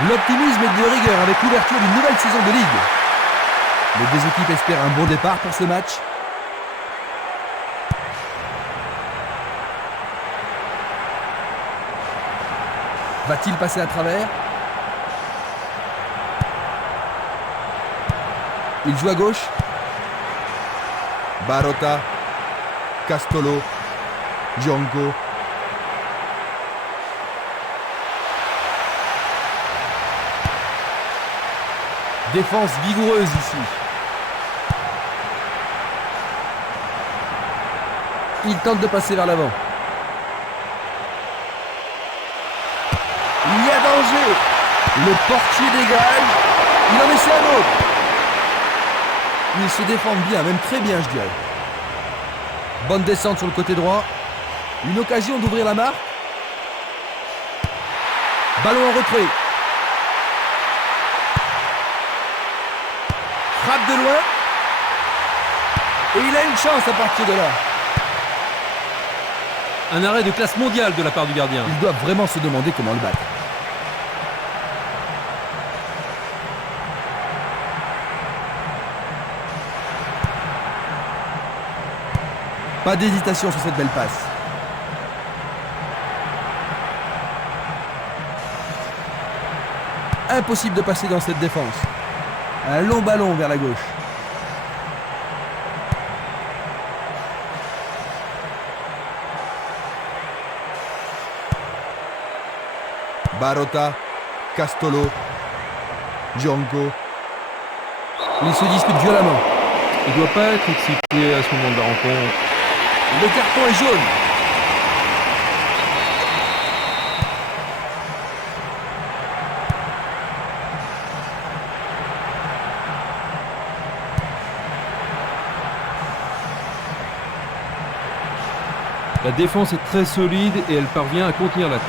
L'optimisme est de rigueur avec l'ouverture d'une nouvelle saison de Ligue. Les deux équipes espèrent un bon départ pour ce match. Va-t-il passer à travers? Il joue à gauche. Barota, Castolo, Django. Défense vigoureuse ici. Il tente de passer vers l'avant. Il y a danger. Le portier dégage. Il en essaie un autre. Ils se défendent bien, même très bien, je dirais. Bonne descente sur le côté droit. Une occasion d'ouvrir la marque. Ballon en retrait. Frappe de loin. Et il a une chance à partir de là. Un arrêt de classe mondiale de la part du gardien. Ils doivent vraiment se demander comment le battre. Pas d'hésitation sur cette belle passe. Impossible de passer dans cette défense. Un long ballon vers la gauche. Barota, Castolo, Django. Ils se disputent violemment. Il ne doit pas être excité à ce moment de la rencontre. Le carton est jaune. La défense est très solide et elle parvient à contenir l'attaque.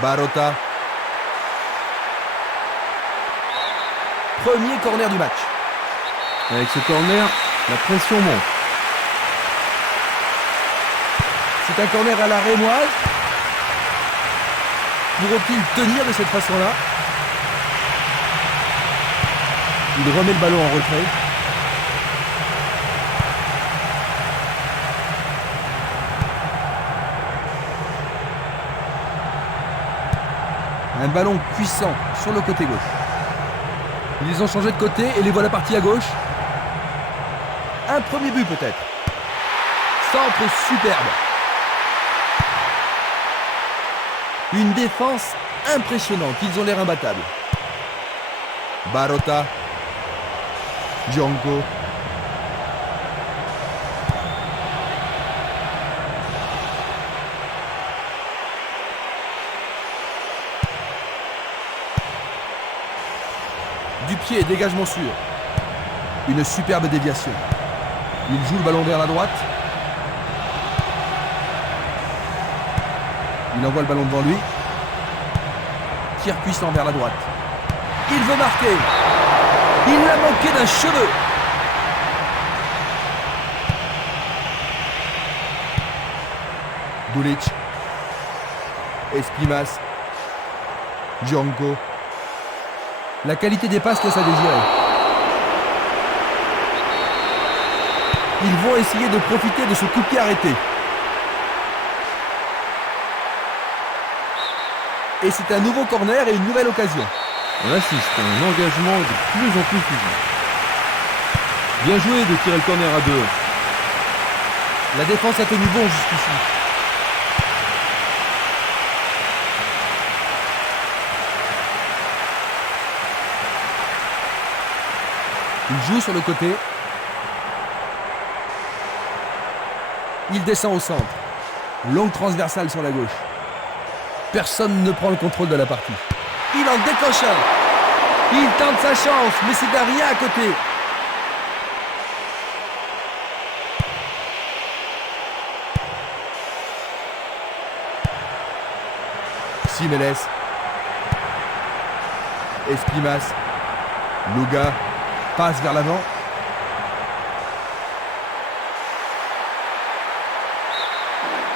Barota. Premier corner du match. Avec ce corner, la pression monte. C'est un corner à la rémoise. Pourront-ils tenir de cette façon-là? Il remet le ballon en retrait. Un ballon puissant sur le côté gauche. Ils ont changé de côté et les voilà partis à gauche. Un premier but peut-être. Centre superbe. Une défense impressionnante. Ils ont l'air imbattables. Barota. Django. Du pied, dégagement sûr. Une superbe déviation. Il joue le ballon vers la droite. Il envoie le ballon devant lui. Tir puissant vers la droite. Il veut marquer. Il l'a manqué d'un cheveu. Dulic. Espimas. Django. La qualité des passes laisse à désirer. Ils vont essayer de profiter de ce coup de pied arrêté. Et c'est un nouveau corner et une nouvelle occasion. On assiste à un engagement de plus en plus physique. Bien joué de tirer le corner à deux. La défense a tenu bon jusqu'ici. Il joue sur le côté. Il descend au centre. Longue transversale sur la gauche. Personne ne prend le contrôle de la partie. Il en décoche un. Il tente sa chance, mais c'est à rien à côté. Simeles. Espimas. Luga. Passe vers l'avant.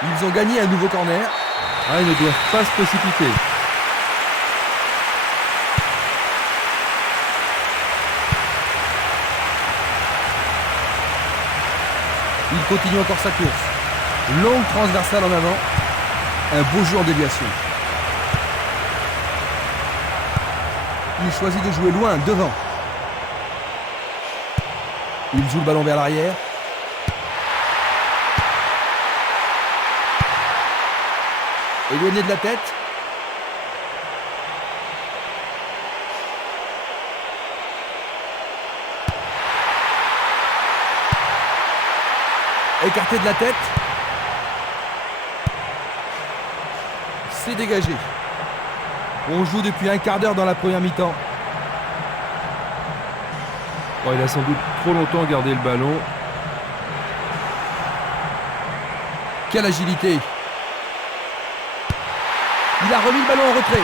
Ils ont gagné un nouveau corner. Ils ne doivent pas se précipiter. Il continue encore sa course. Longue transversale en avant. Un beau jeu en déviation. Il choisit de jouer loin, devant. Il joue le ballon vers l'arrière. Éloigné de la tête. Écarté de la tête. C'est dégagé. On joue depuis un quart d'heure dans la première mi-temps. Oh, il a sans doute trop longtemps gardé le ballon. Quelle agilité! Il a remis le ballon en retrait.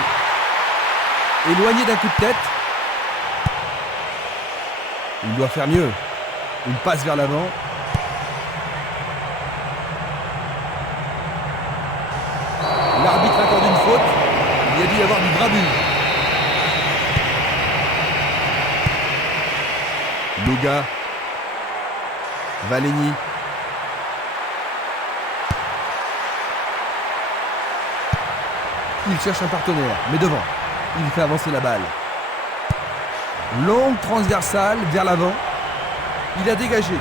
Éloigné d'un coup de tête. Il doit faire mieux. Une passe vers l'avant. L'arbitre accorde une faute. Il y a dû y avoir du bravure. Luga. Valegny. Il cherche un partenaire, mais devant. Il fait avancer la balle. Longue transversale vers l'avant. Il a dégagé.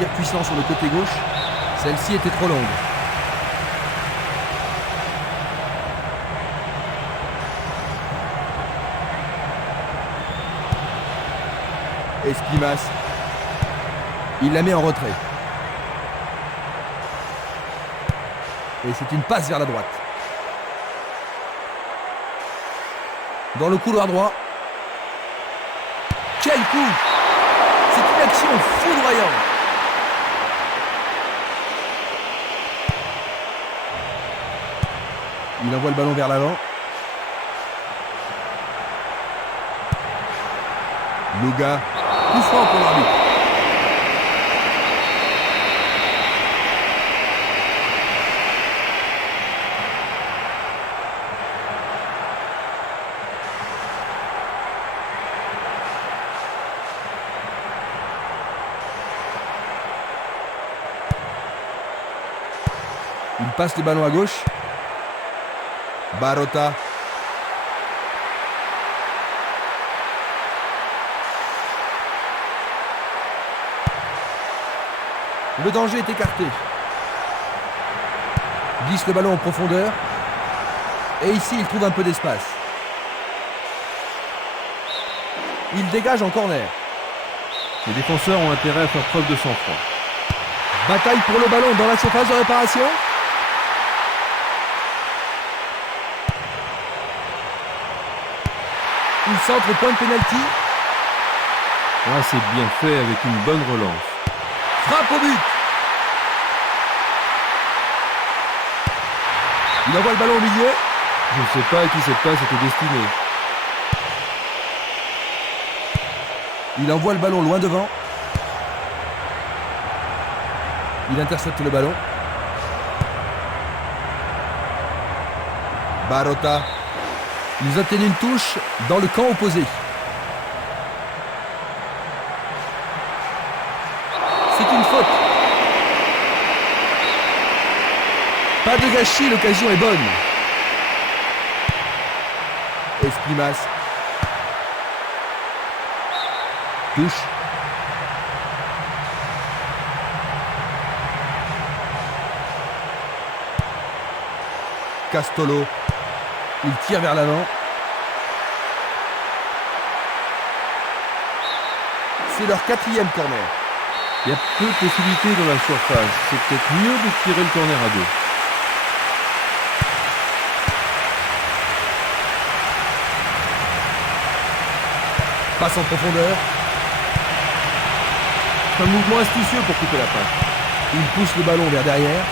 tir puissant sur le côté gauche. Celle-ci était trop longue. Esquimas. Il la met en retrait. Et c'est une passe vers la droite. Dans le couloir droit. Quel coup! C'est une action foudroyante. Il envoie le ballon vers l'avant. Luga. Coup franc pour l'arbitre. Il passe le ballon à gauche. Barota. Le danger est écarté. Glisse le ballon en profondeur. Et ici, il trouve un peu d'espace. Il dégage en corner. Les défenseurs ont intérêt à faire preuve de sang-froid. Bataille pour le ballon dans la surface de réparation. Il centre au point de pénalty. Ah, c'est bien fait avec une bonne relance. Frappe au but. Il envoie le ballon au milieu. Je ne sais pas à qui cette passe était destinée. Il envoie le ballon loin devant. Il intercepte le ballon. Barota. Ils obtiennent une touche dans le camp opposé. C'est une faute. Pas de gâchis, l'occasion est bonne. Esquimas. Touche. Castolo. Il tire vers l'avant. C'est leur 4e corner. Il y a peu de possibilités dans la surface. C'est peut-être mieux de tirer le corner à 2. Passe en profondeur. C'est un mouvement astucieux pour couper la passe. Il pousse le ballon vers derrière.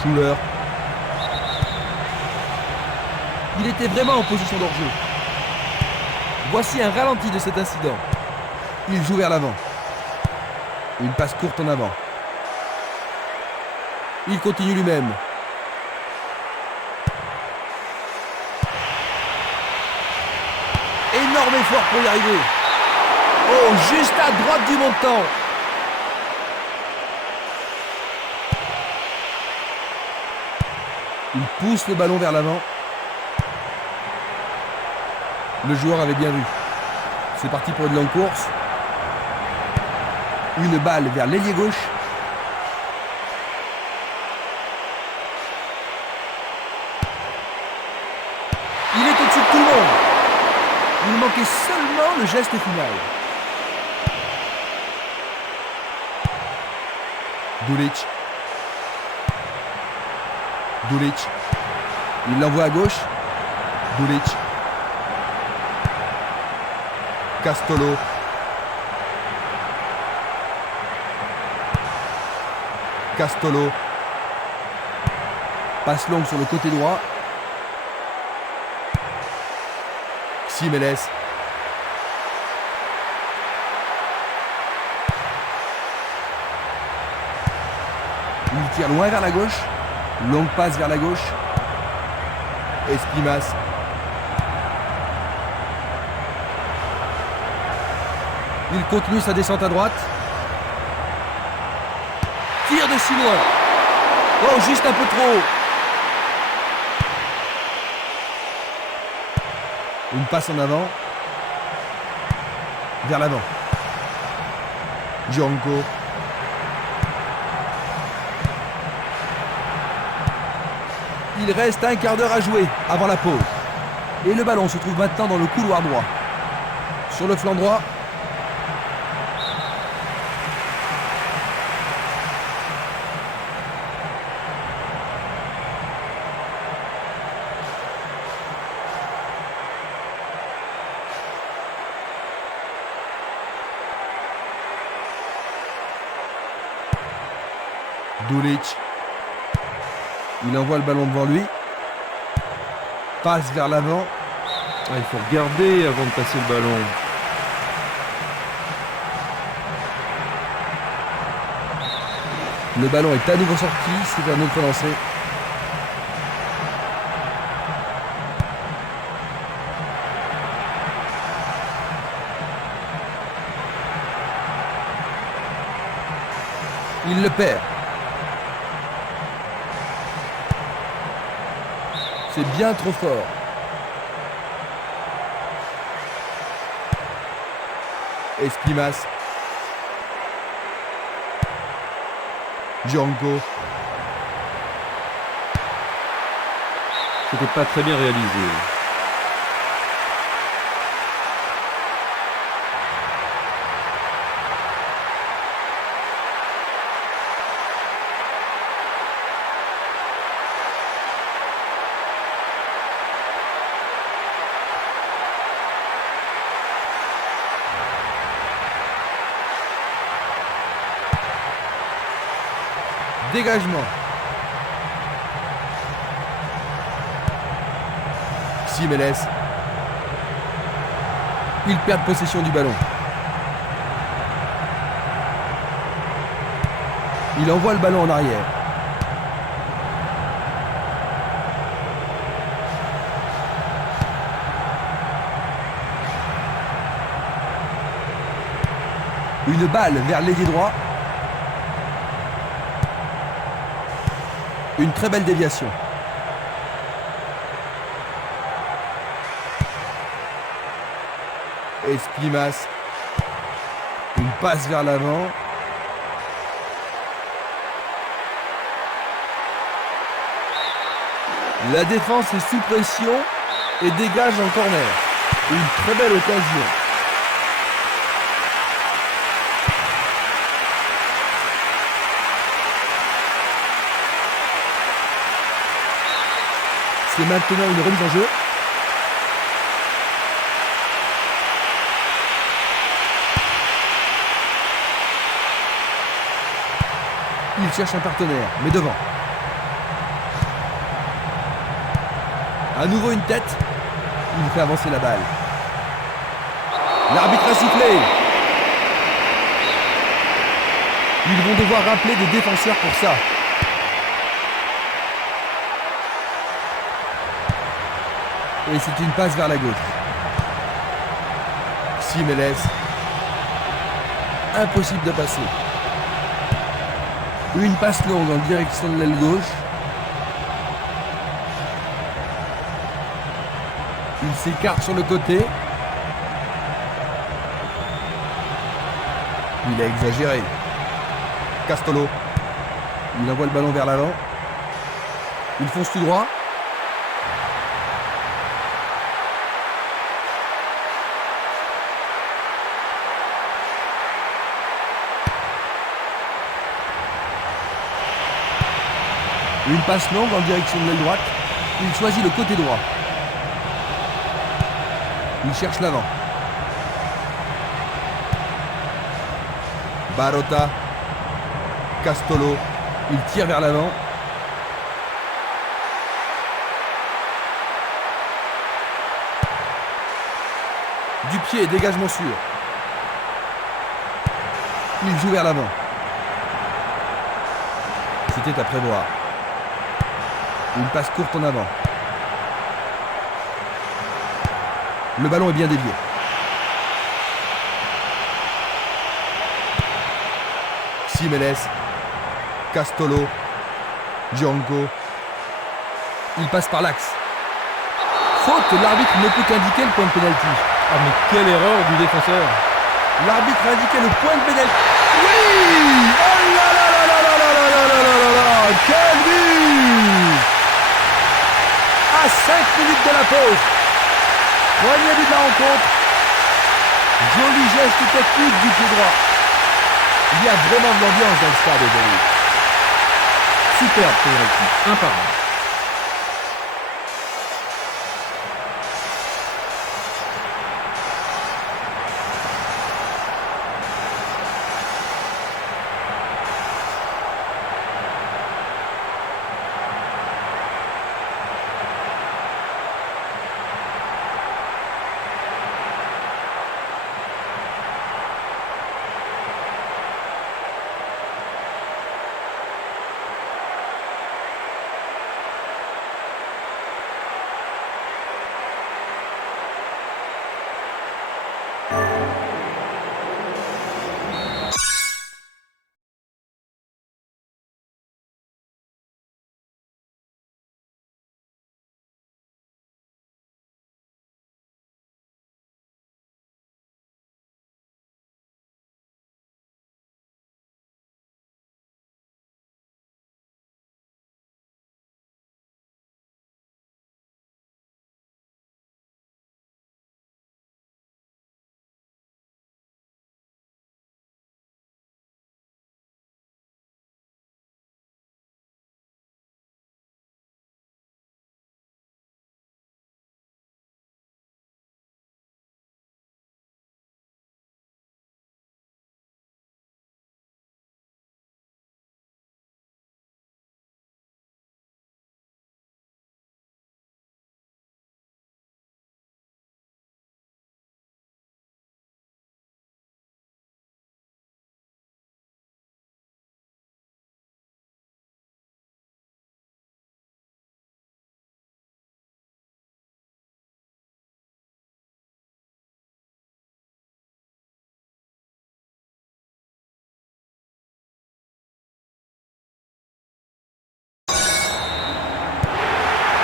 Schuller. Il était vraiment en position d'hors-jeu. Voici un ralenti de cet incident. Il joue vers l'avant. Une passe courte en avant. Il continue lui-même. Énorme effort pour y arriver. Oh, juste à droite du montant. Il pousse le ballon vers l'avant. Le joueur avait bien vu. C'est parti pour une longue course. Une balle vers l'ailier gauche. Il est au-dessus de tout le monde. Il manquait seulement le geste final. Dulic. Dulic. Il l'envoie à gauche. Dulic. Castolo. Castolo. Passe longue sur le côté droit. Ximénez. Il tire loin vers la gauche. Longue passe vers la gauche. Esquimas. Il continue sa descente à droite. Tire de si loin. Oh, juste un peu trop haut. Une passe en avant. Vers l'avant. Django. Il reste un quart d'heure à jouer avant la pause. Et le ballon se trouve maintenant dans le couloir droit. Sur le flanc droit. Dulic. Il envoie le ballon devant lui. Passe vers l'avant. Il faut regarder avant de passer le ballon. Le ballon est à nouveau sorti. C'est un autre lancé. Il le perd. C'est bien trop fort. Espimas. Django. C'était pas très bien réalisé. Dégagement. Simeles. Il perd possession du ballon. Il envoie le ballon en arrière. Une balle vers l'ailier droit. Une très belle déviation. Espimas. Une passe vers l'avant. La défense est sous pression et dégage en corner. Une très belle occasion. C'est maintenant une remise en jeu. Il cherche un partenaire, mais devant. À nouveau une tête. Il fait avancer la balle. L'arbitre a sifflé. Ils vont devoir rappeler des défenseurs pour ça. Et c'est une passe vers la gauche. Simeles. Impossible de passer. Une passe longue en direction de l'aile gauche. Il s'écarte sur le côté. Il a exagéré. Castolo. Il envoie le ballon vers l'avant. Il fonce tout droit. Une passe longue en direction de l'aile droite. Il choisit le côté droit. Il cherche l'avant. Barota. Castolo. Il tire vers l'avant. Du pied, dégagement sûr. Il joue vers l'avant. C'était à prévoir. Une passe courte en avant. Le ballon est bien dévié. Simeles. Castolo. Django. Il passe par l'axe. Faute, l'arbitre ne peut qu'indiquer le point de pénalty. Ah mais quelle erreur du défenseur. L'arbitre a indiqué le point de pénalty. Oui! Oh là là là là là là là là là là là! Quel but! À 5 minutes de la pause. Premier but de la rencontre. Joli geste technique du pied droit. Il y a vraiment de l'ambiance dans le stade aujourd'hui. Superbe penalty, imparable.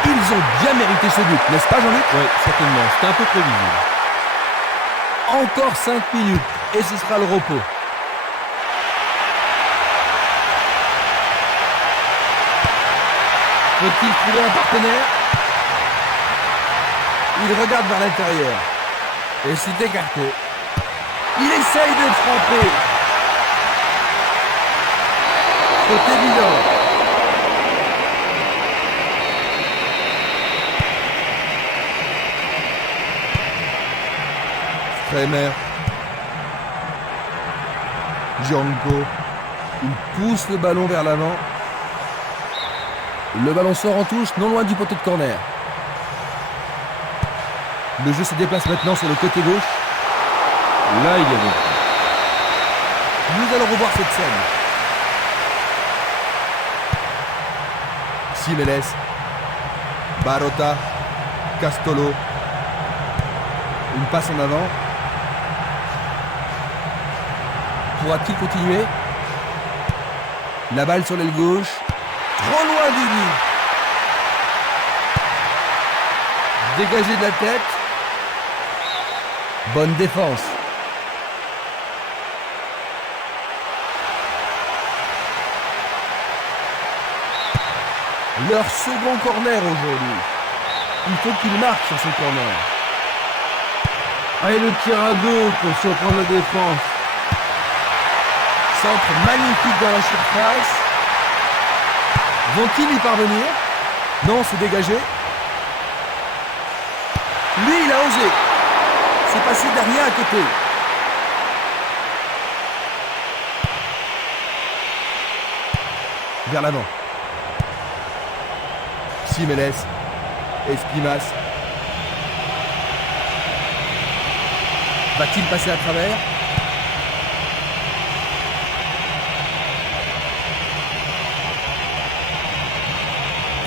Ils ont bien mérité ce but, n'est-ce pas Jean-Luc? Oui, certainement, c'était un peu prévisible. Encore 5 minutes et ce sera le repos. Peut-il trouver un partenaire? Il regarde vers l'intérieur. Et c'est écarté. Il essaye de frapper. C'est évident. Kremer. Gianco. Il pousse le ballon vers l'avant. Le ballon sort en touche, non loin du poteau de corner. Le jeu se déplace maintenant sur le côté gauche. Là, il y avait. Nous allons revoir cette scène. Simeles. Barota. Castolo. Une passe en avant. Pourra-t-il continuer? La balle sur l'aile gauche. Trop loin du but. Dégagé de la tête. Bonne défense. Leur second corner aujourd'hui. Il faut qu'ils marquent sur ce corner. Ah, et le tir à deux pour surprendre la défense. Centre magnifique dans la surface. Vont-ils y parvenir? Non, c'est dégagé. Lui, il a osé. C'est passé derrière à côté. Vers l'avant. Simeles. Espimas. Va-t-il passer à travers?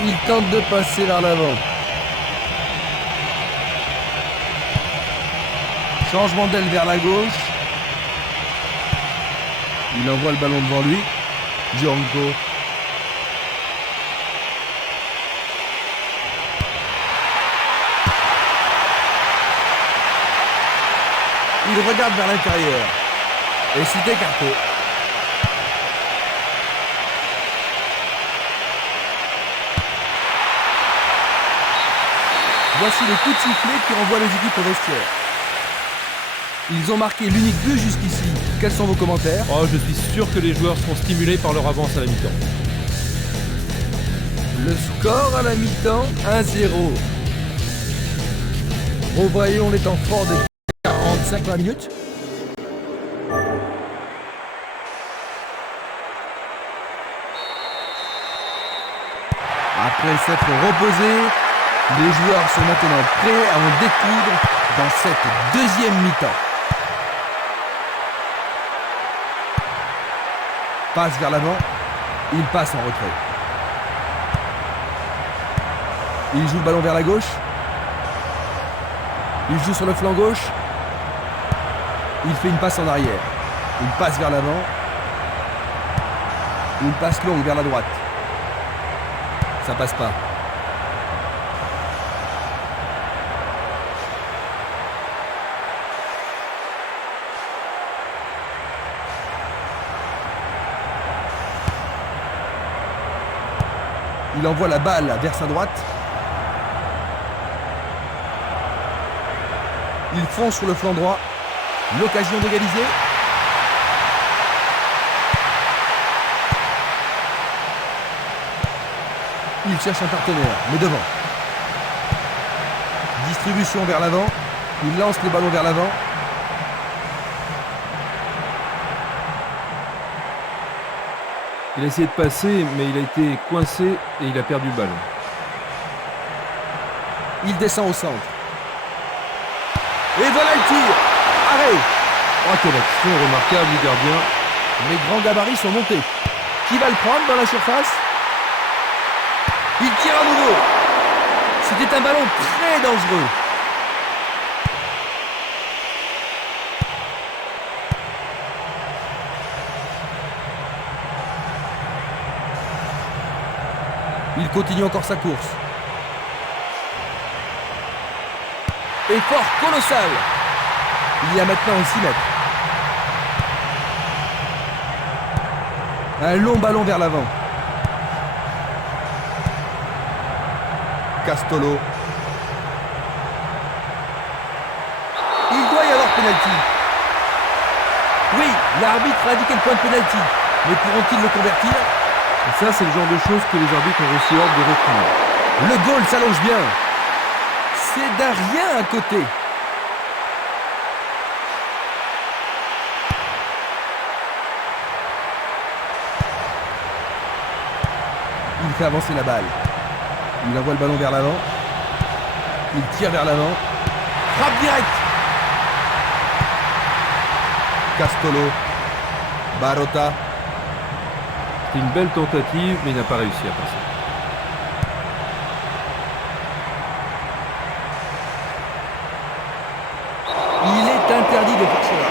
Il tente de passer vers l'avant. Changement d'aile vers la gauche. Il envoie le ballon devant lui. Gianco. Il regarde vers l'intérieur. Et c'est écarté. Voici les coups de sifflet qui renvoient les équipes au vestiaire. Ils ont marqué l'unique but jusqu'ici. Quels sont vos commentaires? Oh, je suis sûr que les joueurs seront stimulés par leur avance à la mi-temps. Le score à la mi-temps, 1-0. Revoyons les temps forts des 45 minutes. Après s'être reposés, les joueurs sont maintenant prêts à en découdre dans cette deuxième mi-temps. Passe vers l'avant, il passe en retrait. Il joue le ballon vers la gauche. Il joue sur le flanc gauche. Il fait une passe en arrière. Une passe vers l'avant. Une passe longue vers la droite. Ça passe pas. Il envoie la balle vers sa droite. Il fonce sur le flanc droit. L'occasion d'égaliser. Il cherche un partenaire, mais devant. Distribution vers l'avant. Il lance les ballons vers l'avant. Il a essayé de passer, mais il a été coincé et il a perdu le ballon. Il descend au centre. Et voilà le tir. Arrêt. Oh, quelle action remarquable du gardien. Les grands gabarits sont montés. Qui va le prendre dans la surface? Il tire à nouveau. C'était un ballon très dangereux. Il continue encore sa course. Effort colossal. Il y a maintenant 6 mètres. Un long ballon vers l'avant. Castolo. Il doit y avoir pénalty. Oui, l'arbitre a indiqué le point de pénalty. Mais pourront-ils le convertir? Et ça, c'est le genre de choses que les arbitres ont reçu ordre de retenir. Le goal s'allonge bien. C'est d'un rien à côté. Il fait avancer la balle. Il envoie le ballon vers l'avant. Il tire vers l'avant. Frappe direct. Castolo. Barota. C'était une belle tentative, mais il n'a pas réussi à passer. Il est interdit de faire cela.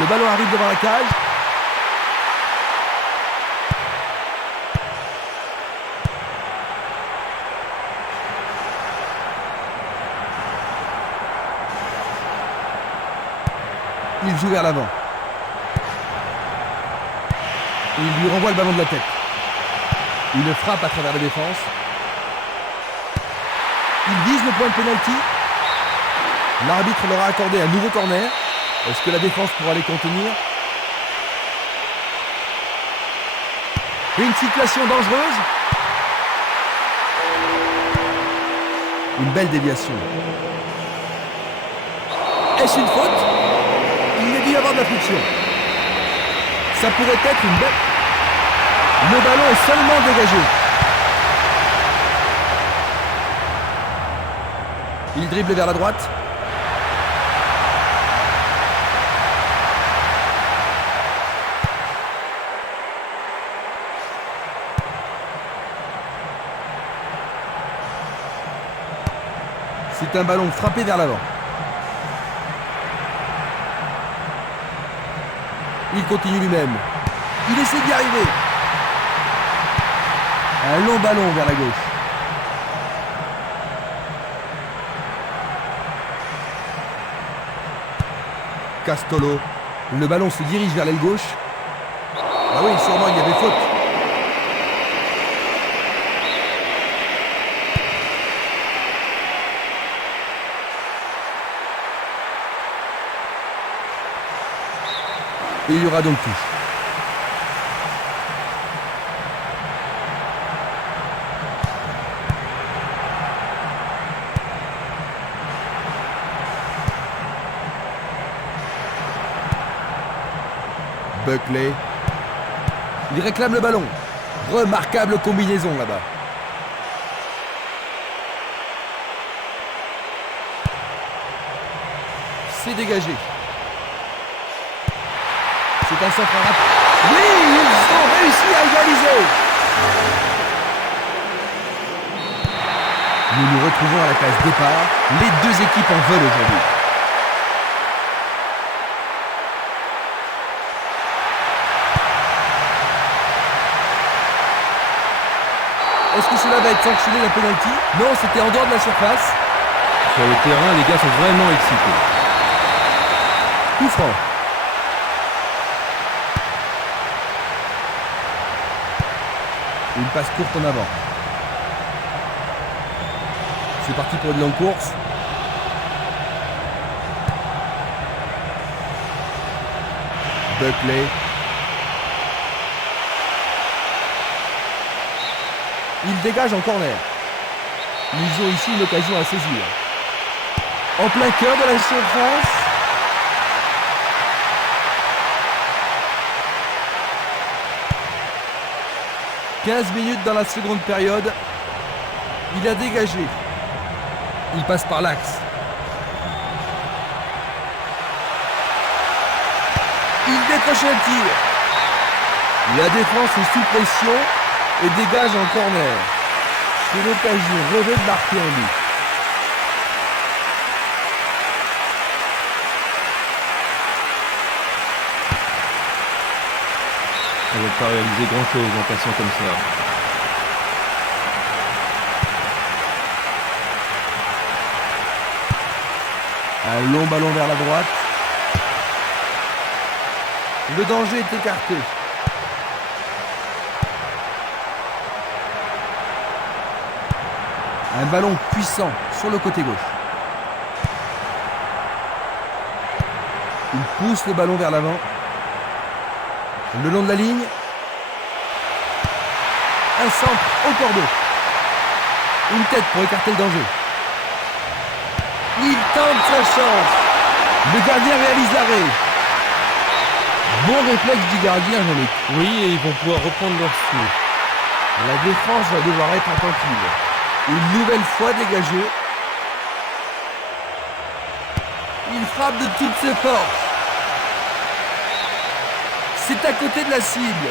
Le ballon arrive devant la cage. Il joue vers l'avant. Il lui renvoie le ballon de la tête. Il frappe à travers la défense. Il vise le point de pénalty. L'arbitre leur a accordé un nouveau corner. Est-ce que la défense pourra les contenir? Une situation dangereuse. Une belle déviation. Est-ce une faute? Il a dû y avoir de la friction. Ça pourrait être une belle... Le ballon est seulement dégagé. Il dribble vers la droite. C'est un ballon frappé vers l'avant. Il continue lui-même. Il essaie d'y arriver. Un long ballon vers la gauche. Castolo. Le ballon se dirige vers l'aile gauche. Ah oui, sûrement il y avait faute. Et il y aura donc touche. Buckley. Il réclame le ballon. Remarquable combinaison là-bas. C'est dégagé. C'est un centre rapide. Oui, ils ont réussi à égaliser. Nous nous retrouvons à la case départ. Les deux équipes en veulent aujourd'hui. Est-ce que cela va être sanctionné la penalty? Non, c'était en dehors de la surface. Sur le terrain, les gars sont vraiment excités. Coup franc. Une passe courte en avant. C'est parti pour une longue course. Buckley. Il dégage en corner. Ils ont ici une occasion à saisir. En plein cœur de la surface. « 15 minutes dans la seconde période. Il a dégagé. Il passe par l'axe. Il décroche un tir. La défense est sous pression et dégage en corner. C'est l'occasion rêvée de marquer un but. On ne va pas réaliser grand-chose en passant comme ça. Un long ballon vers la droite. Le danger est écarté. Un ballon puissant sur le côté gauche. Il pousse le ballon vers l'avant. Le long de la ligne. Un centre au cordeau. Une tête pour écarter le danger. Il tente sa chance. Le gardien réalise l'arrêt. Bon réflexe du gardien, Jean-Luc. Oui, et ils vont pouvoir reprendre leur souffle. La défense va devoir être attentive. Une nouvelle fois dégagé. Il frappe de toutes ses forces. C'est à côté de la cible.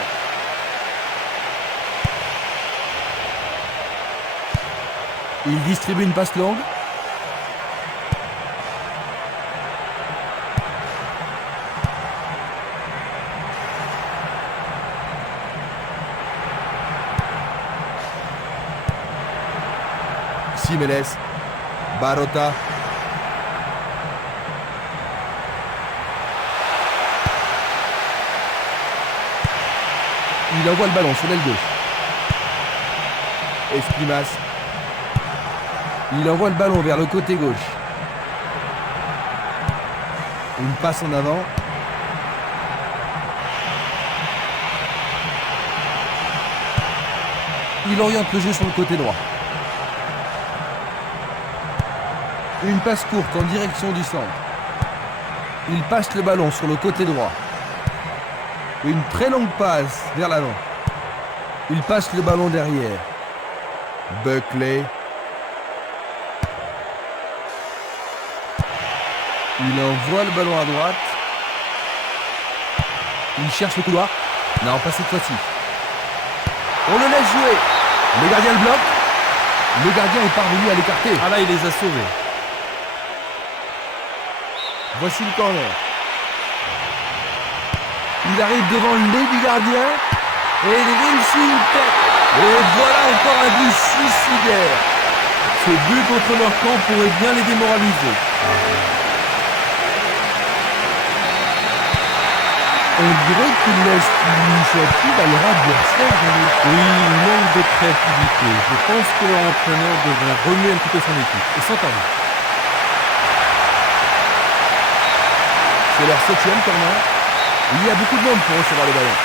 Il distribue une passe longue. Simeles, Barota. Il envoie le ballon sur l'aile gauche. Esprimas. Il envoie le ballon vers le côté gauche. Une passe en avant. Il oriente le jeu sur le côté droit. Une passe courte en direction du centre. Il passe le ballon sur le côté droit. Une très longue passe vers l'avant. Il passe le ballon derrière. Buckley. Il envoie le ballon à droite. Il cherche le couloir. Non, pas cette fois-ci. On le laisse jouer. Le gardien le bloque. Le gardien est parvenu à l'écarter. Ah là, il les a sauvés. Voici le corner. Il arrive devant le nez du gardien. Et il réussit une tête. Et voilà encore un but suicidaire. Ce but contre leur camp pourrait bien les démoraliser. On dirait qu'il laisse l'initiative à leur adversaire. Oui, il manque de créativité. Je pense que leur entraîneur devrait remuer un petit peu son équipe, et sans tarder. C'est leur 7e corner. Il y a beaucoup de monde pour recevoir le ballon.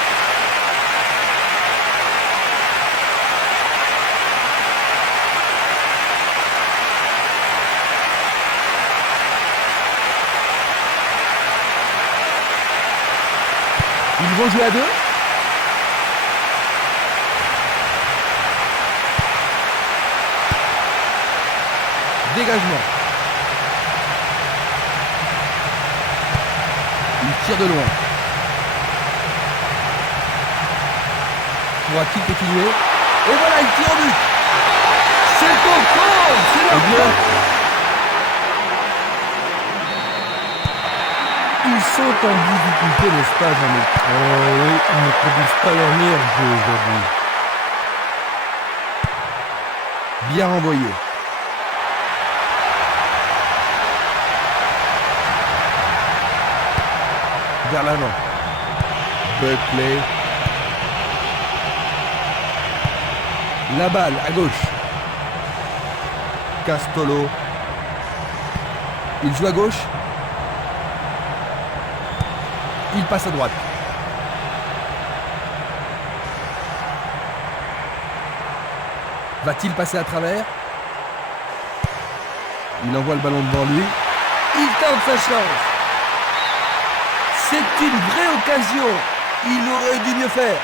Ils vont jouer à 2. Dégagement. Il tire de loin. Pourra-t-il continuer? Et voilà, il tire au but. C'est au fond. C'est leur but. Ils sont en difficulté, n'est-ce pas, Jean-Luc? Oui, ils ne produisent pas leur meilleur jeu aujourd'hui. Bien renvoyé. Vers l'avant. Buckley. La balle à gauche. Castolo. Il joue à gauche. Il passe à droite. Va-t-il passer à travers? Il envoie le ballon devant lui. Il tente sa chance. C'est une vraie occasion. Il aurait dû mieux faire.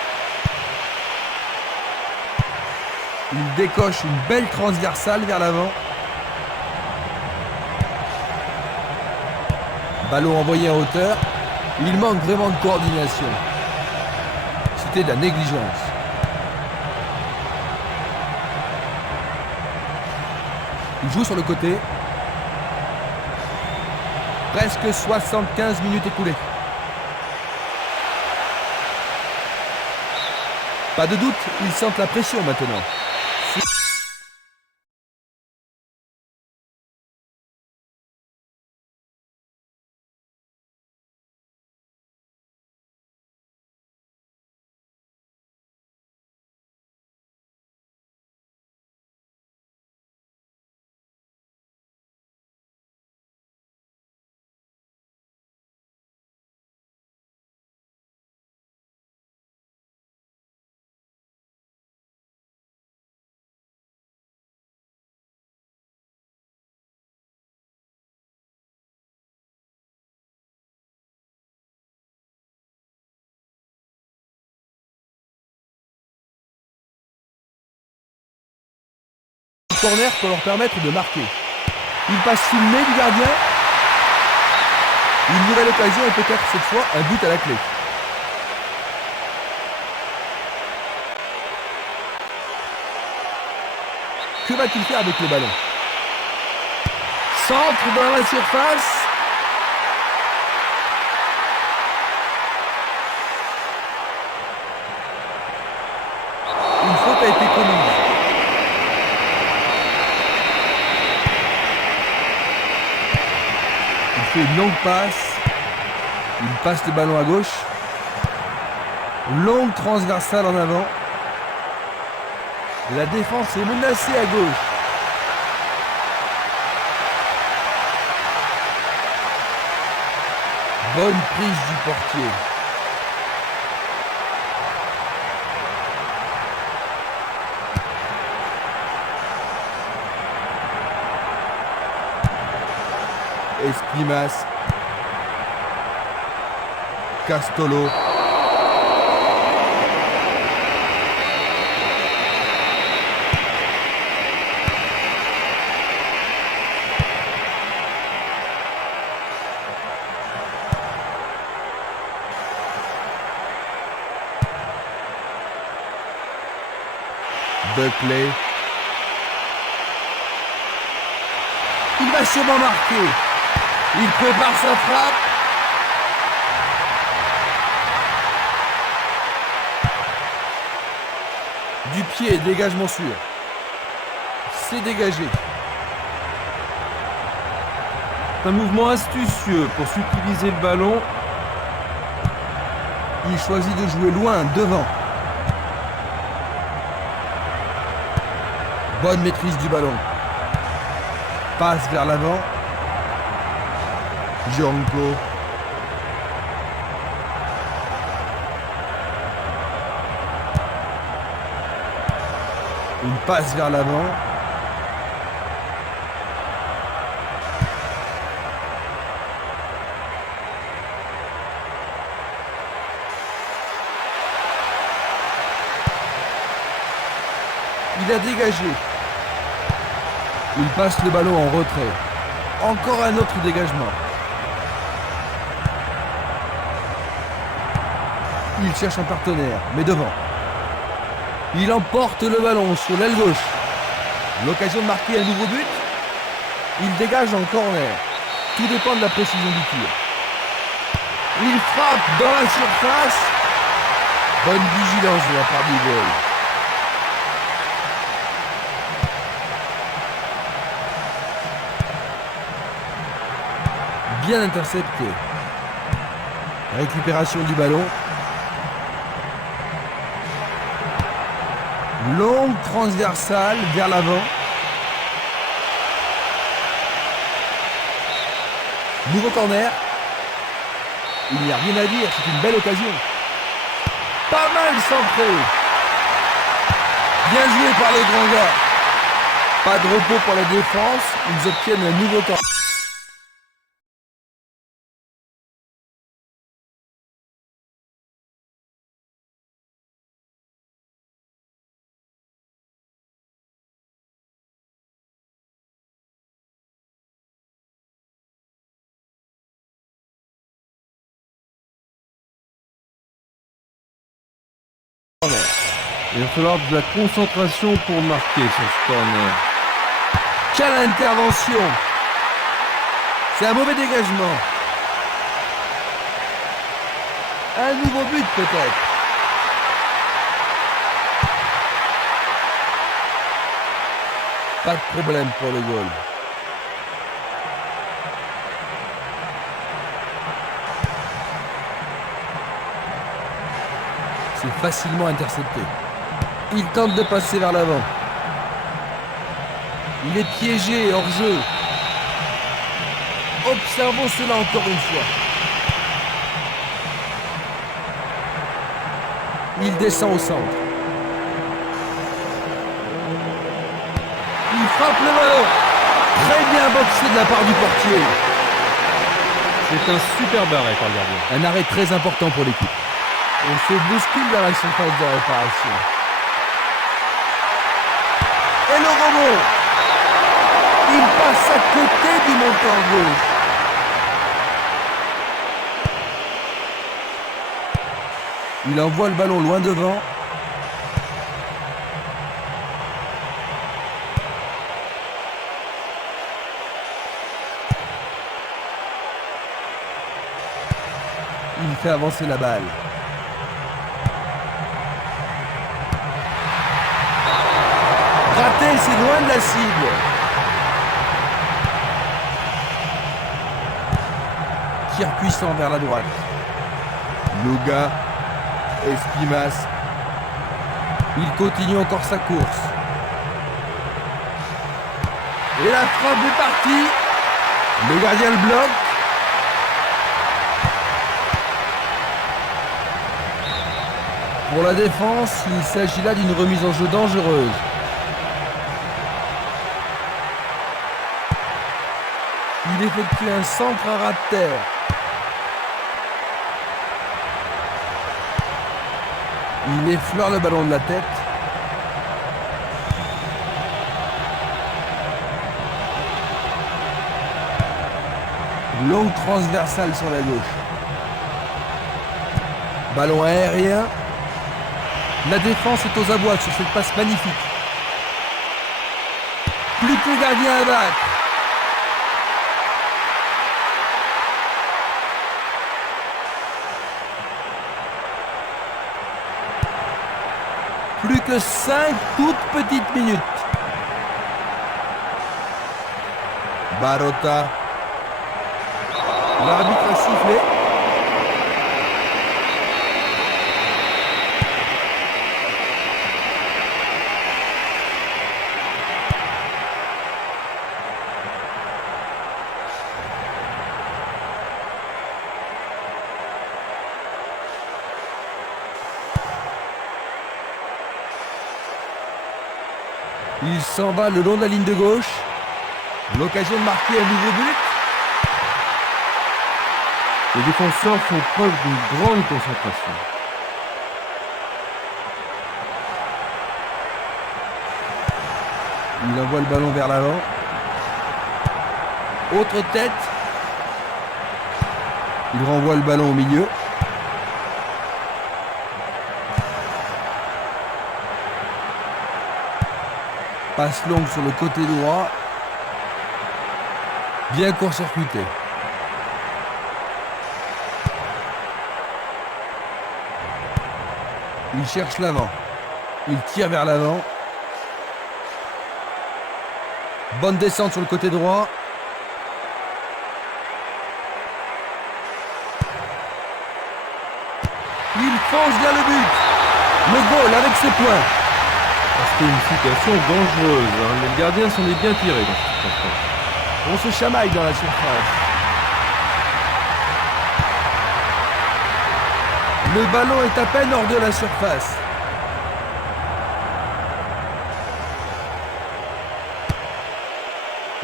Il décoche une belle transversale vers l'avant. Ballon envoyé en hauteur. Il manque vraiment de coordination. C'était de la négligence. Il joue sur le côté. Presque 75 minutes écoulées. Pas de doute, ils sentent la pression maintenant. Corner pour leur permettre de marquer. Il passe sous le nez du gardien. Une nouvelle occasion et peut-être cette fois un but à la clé. Que va-t-il faire avec le ballon? Centre dans la surface. Une faute a été commise. Il fait une longue passe. Il passe le ballon à gauche. Longue transversale en avant. La défense est menacée à gauche. Bonne prise du portier. Esprimas. Castolo. Buckley. Il va sûrement marquer. Il prépare sa frappe. Du pied, dégagement sûr. C'est dégagé. Un mouvement astucieux pour subtiliser le ballon. Il choisit de jouer loin, devant. Bonne maîtrise du ballon. Passe vers l'avant. Gianco. Une passe vers l'avant. Il a dégagé. Il passe le ballon en retrait. Encore un autre dégagement. Il cherche un partenaire, mais devant. Il emporte le ballon sur l'aile gauche. L'occasion de marquer un nouveau but. Il dégage en corner. Tout dépend de la précision du tir. Il frappe dans la surface. Bonne vigilance de la part du goal. Bien intercepté. Récupération du ballon. Longue transversale vers l'avant. Nouveau corner. Il n'y a rien à dire, c'est une belle occasion. Pas mal centré. Bien joué par les grands gars. Pas de repos pour la défense. Ils obtiennent un nouveau corner. Il va falloir de la concentration pour marquer sur ce corner. Quelle intervention! C'est un mauvais dégagement. Un nouveau but peut-être. Pas de problème pour le goal. C'est facilement intercepté. Il tente de passer vers l'avant. Il est piégé hors jeu. Observons cela encore une fois. Il descend au centre. Il frappe le ballon. Très bien boxé de la part du portier. C'est un super arrêt par le gardien. Un arrêt très important pour l'équipe. On se bouscule dans la surface de réparation. Et le rebond. Il passe à côté du monteur gauche. Il envoie le ballon loin devant. Il fait avancer la balle. Raté, c'est loin de la cible. Tir puissant vers la droite. Luga, Espimas. Il continue encore sa course. Et la frappe est partie. Le gardien le bloque. Pour la défense, il s'agit là d'une remise en jeu dangereuse. Il effectue un centre à ras de terre. Il effleure le ballon de la tête. Longue transversale sur la gauche. Ballon aérien. La défense est aux abois sur cette passe magnifique. Plus que le gardien à battre. Plus que 5 toutes petites minutes. Barota. L'arbitre a sifflé. Il s'en va le long de la ligne de gauche. L'occasion de marquer un nouveau but. Les défenseurs font preuve d'une grande concentration. Il envoie le ballon vers l'avant. Autre tête. Il renvoie le ballon au milieu. Passe longue sur le côté droit. Bien court-circuité. Il cherche l'avant. Il tire vers l'avant. Bonne descente sur le côté droit. Il fonce vers le but. Le goal avec ses points. C'était une situation dangereuse, hein, mais le gardien s'en est bien tiré dans cette circonstance. On se chamaille dans la surface. Le ballon est à peine hors de la surface.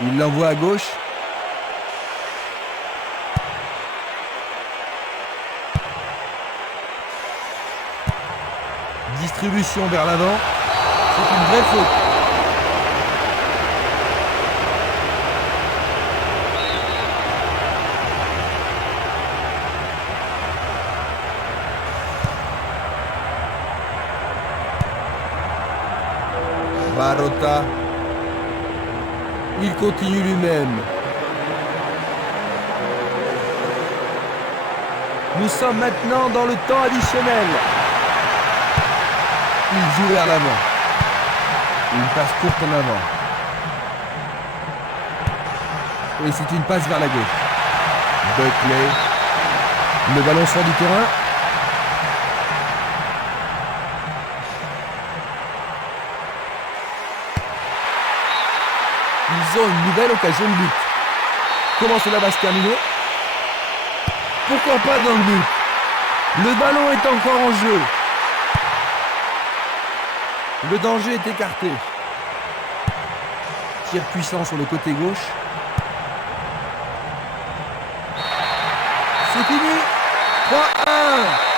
Il l'envoie à gauche. Distribution vers l'avant. C'est une vraie faute. Marotta. Il continue lui-même. Nous sommes maintenant dans le temps additionnel. Il joue vers l'avant. Une passe courte en avant. Et c'est une passe vers la gauche. Buckley. Le ballon sort du terrain. Ils ont une nouvelle occasion de but. Comment cela va se terminer? Pourquoi pas dans le but? Le ballon est encore en jeu. Le danger est écarté. Tir puissant sur le côté gauche. C'est fini. 3-1.